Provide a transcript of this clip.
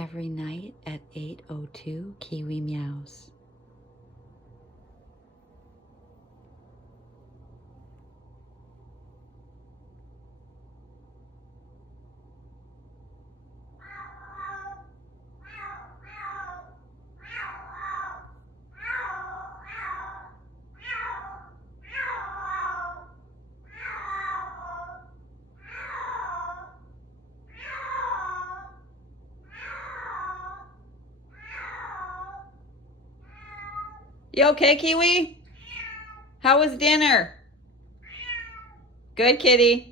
every night at 8:02, Kiwi meows. You okay, Kiwi? How was dinner? Good, kitty.